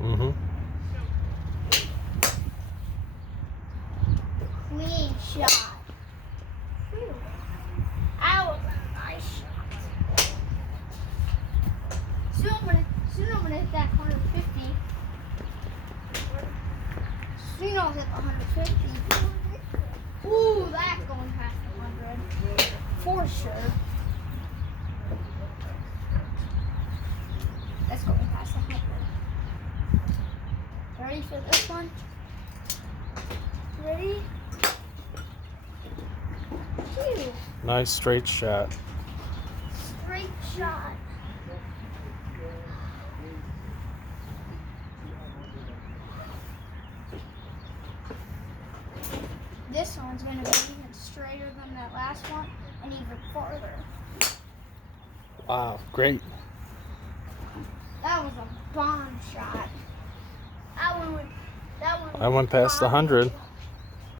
Mm-hmm. Clean shot. Whew. That was a nice shot. Soon I'm gonna hit that 150. Soon I'll hit the 150. Ooh, that's going past the 100. For sure. That's going past the 100. Ready for this one? Ready? Phew. Nice straight shot. Straight shot. This one's going to be even straighter than that last one and even farther. Wow, great. That was a bomb shot. That one I went past the 100.